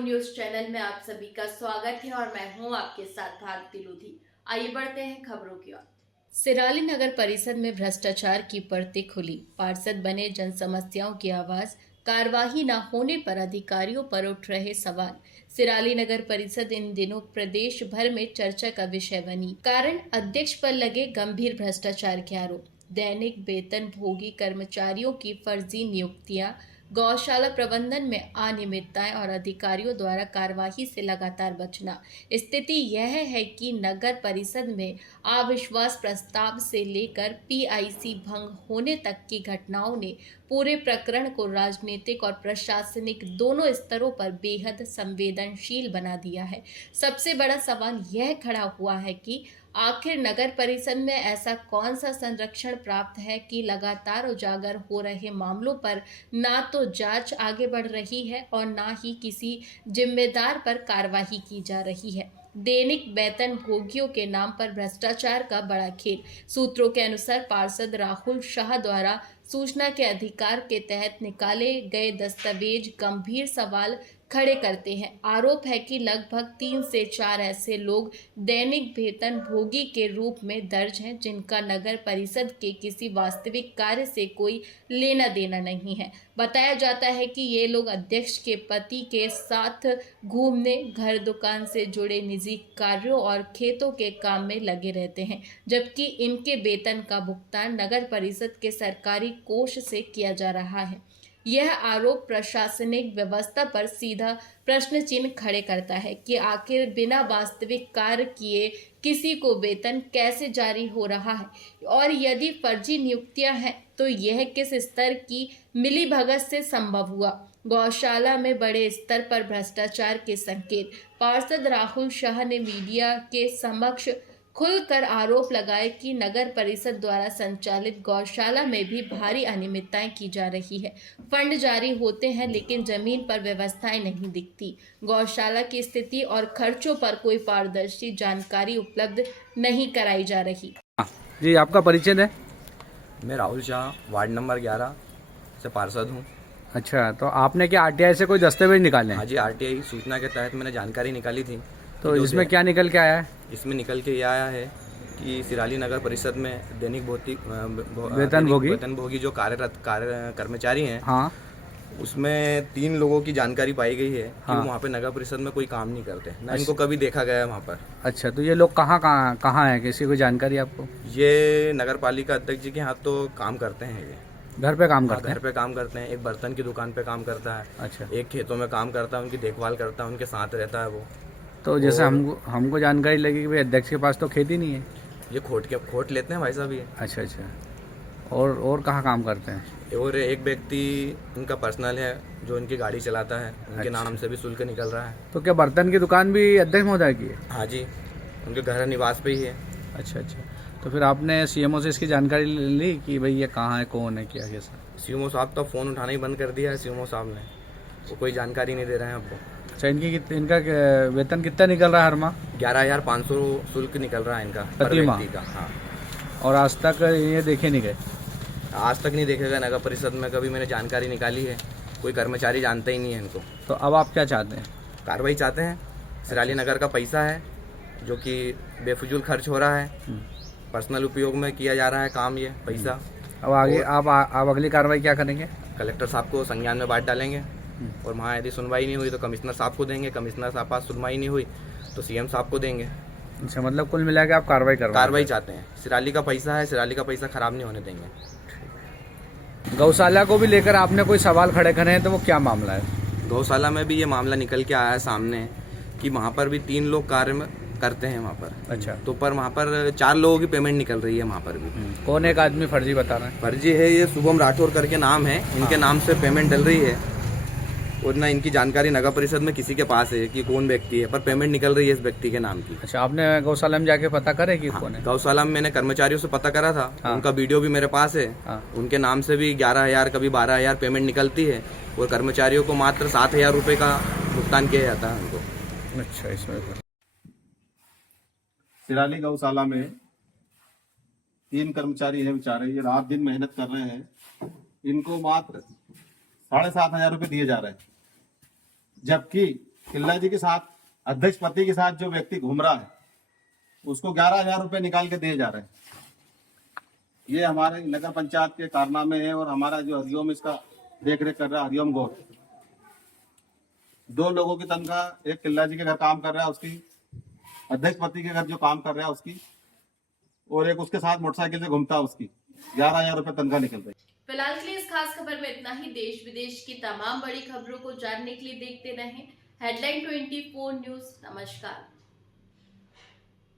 News channel में आप सभी का स्वागत है और मैं हूं आपके साथ भारती लोधी। आइए बढ़ते हैं खबरों की ओर। सिराली नगर परिषद में भ्रष्टाचार की परतें खुली। पार्षद बने जन समस्याओं की आवाज, कार्यवाही न होने पर अधिकारियों पर उठ रहे सवाल। सिराली नगर परिषद इन दिनों प्रदेश भर में चर्चा का विषय बनी। कारण अध्यक्ष पर लगे गंभीर भ्रष्टाचार के आरोप, दैनिक वेतन भोगी कर्मचारियों की फर्जी नियुक्तियां, गौशाला प्रबंधन में अनियमितताएं और अधिकारियों द्वारा कार्यवाही से लगातार बचना। स्थिति यह है कि नगर परिषद में अविश्वास प्रस्ताव से लेकर पीआईसी भंग होने तक की घटनाओं ने पूरे प्रकरण को राजनीतिक और प्रशासनिक दोनों स्तरों पर बेहद संवेदनशील बना दिया है। सबसे बड़ा सवाल यह खड़ा हुआ है कि आखिर नगर परिषद में ऐसा कौन सा संरक्षण प्राप्त है कि लगातार उजागर हो रहे मामलों पर ना तो जांच आगे बढ़ रही है और ना ही किसी जिम्मेदार पर कार्रवाई की जा रही है। दैनिक वेतन भोगियों के नाम पर भ्रष्टाचार का बड़ा खेल। सूत्रों के अनुसार पार्षद राहुल शाह द्वारा सूचना के अधिकार के तहत निकाले गए दस्तावेज गंभीर सवाल खड़े करते हैं। आरोप है कि लगभग 3 से 4 ऐसे लोग दैनिक वेतन भोगी के रूप में दर्ज हैं जिनका नगर परिषद के किसी वास्तविक कार्य से कोई लेना देना नहीं है। बताया जाता है कि ये लोग अध्यक्ष के पति के साथ घूमने, घर दुकान से जुड़े निजी कार्यों और खेतों के काम में लगे रहते हैं, जबकि इनके वेतन का भुगतान नगर परिषद के सरकारी कोष से किया जा रहा है। यह आरोप प्रशासनिक व्यवस्था पर सीधा प्रश्न चिन्ह खड़े करता है कि आखिर बिना वास्तविक कार्य किए किसी को वेतन कैसे जारी हो रहा है, और यदि फर्जी नियुक्तियां हैं तो यह किस स्तर की मिलीभगत से संभव हुआ। गौशाला में बड़े स्तर पर भ्रष्टाचार के संकेत। पार्षद राहुल शाह ने मीडिया के समक्ष खुलकर आरोप लगाए कि नगर परिषद द्वारा संचालित गौशाला में भी भारी अनियमितताएं की जा रही है। फंड जारी होते हैं लेकिन जमीन पर व्यवस्थाएं नहीं दिखती। गौशाला की स्थिति और खर्चों पर कोई पारदर्शी जानकारी उपलब्ध नहीं कराई जा रही। जी, आपका परिचय है? मैं राहुल शाह, वार्ड नंबर 11 से पार्षद हूँ। अच्छा, तो आपने क्या आरटीआई से कोई दस्तावेज निकाले हैं? हाँ जी, आरटीआई सूचना के तहत मैंने जानकारी निकाली थी। तो इसमें क्या निकल के आया है? इसमें निकल के ये आया है कि सिराली नगर परिषद में दैनिक वेतन भोगी जो कार्यरत कर्मचारी हैं, हाँ, उसमें 3 लोगों की जानकारी पाई गई है कि हाँ, वहाँ पे नगर परिषद में कोई काम नहीं करते, ना इनको कभी देखा गया है वहाँ पर। अच्छा, तो ये लोग कहाँ है? किसी को जानकारी आपको? ये नगर पालिका अध्यक्ष जी के हाथ तो काम करते हैं। ये घर पे काम करते हैं? घर पे काम करते हैं। एक बर्तन की दुकान पे काम करता है। अच्छा। एक खेतों में काम करता है, उनकी देखभाल करता है, उनके साथ रहता है वो। तो जैसे हमको जानकारी लगी कि भाई अध्यक्ष के पास तो खेती नहीं है। ये खोट लेते हैं भाई साहब ये। अच्छा अच्छा, और कहाँ काम करते हैं? और एक व्यक्ति उनका पर्सनल है जो इनकी गाड़ी चलाता है, उनके अच्छा। नाम से भी शुल्क निकल रहा है। तो क्या बर्तन की दुकान भी अध्यक्ष महोदय की है? हाँ जी, उनके घर निवास पे ही है। अच्छा अच्छा, तो फिर आपने सीएमओ से इसकी जानकारी ली कि भाई ये कहाँ है, कौन है, क्या कैसा? सीएमओ साहब तो फ़ोन उठाना ही बंद कर दिया है। सीएमओ साहब ने वो कोई जानकारी नहीं दे रहे हैं आपको। अच्छा, इनका वेतन कितना निकल रहा है हर माह? 11,500 शुल्क निकल रहा है इनका प्रति माह का। हाँ, और आज तक ये देखे नहीं गए? आज तक नहीं देखे गए नगर परिषद में। कभी मैंने जानकारी निकाली है, कोई कर्मचारी जानता ही नहीं है इनको। तो अब आप क्या चाहते हैं? कार्रवाई चाहते हैं। सिराली नगर का पैसा है जो कि बेफजूल खर्च हो रहा है, पर्सनल उपयोग में किया जा रहा है काम ये पैसा। अब आगे आप अगली कार्रवाई क्या करेंगे? कलेक्टर साहब को संज्ञान में बांट डालेंगे और वहाँ यदि सुनवाई नहीं हुई तो कमिश्नर साहब को देंगे। कमिश्नर साहब पास सुनवाई नहीं हुई तो सीएम साहब को देंगे। अच्छा, मतलब कुल मिला के आप कार्रवाई चाहते हैं। सिराली का पैसा है, सिराली का पैसा खराब नहीं होने देंगे। गौशाला को भी लेकर आपने कोई सवाल खड़े करे हैं, तो वो क्या मामला है? गौशाला में भी ये मामला निकल के आया है सामने कि वहाँ पर भी 3 लोग कार्य करते हैं वहाँ पर। अच्छा, तो पर वहाँ पर 4 लोगों की पेमेंट निकल रही है वहाँ पर भी। कौन एक आदमी फर्जी बता रहा है? फर्जी है ये शुभम राठौर करके नाम है, इनके नाम से पेमेंट डल रही है और ना इनकी जानकारी नगर परिषद में किसी के पास है कि कौन व्यक्ति है, पर पेमेंट निकल रही है इस व्यक्ति के नाम की। अच्छा, आपने गौशाला में जाके पता करे कि कौन है? गौशाला में मैंने कर्मचारियों से पता करा था। उनका वीडियो भी मेरे पास है। उनके नाम से भी 11,000 कभी 12,000 पेमेंट निकलती है और कर्मचारियों को मात्र 7,000 रुपये का भुगतान किया जाता है उनको। अच्छा, इसमें सिराली गौशाला में 3 कर्मचारी हैं बेचारे, ये रात दिन मेहनत कर रहे हैं। इनको मात्र 7,500 रुपये दिए जा रहे हैं, जबकि किल्ला जी के साथ अध्यक्ष पति के साथ जो व्यक्ति घूम रहा है उसको 11,000 रुपए निकाल के दिए जा रहे हैं। ये हमारे नगर पंचायत के कारनामे है और हमारा जो हरिओम इसका देख रेख कर रहा है हरिओम गौर। 2 लोगों की तनख्वाह, एक किल्ला जी के घर काम कर रहा है उसकी, अध्यक्ष पति के घर जो काम कर रहा है उसकी, और एक उसके साथ मोटरसाइकिल से घूमता है उसकी 11,000 रुपए तनख्वाह निकल रही है। फिलहाल के लिए इस खास खबर में इतना ही। देश विदेश की तमाम बड़ी खबरों को जानने के लिए देखते रहें हेडलाइन 24 न्यूज। नमस्कार।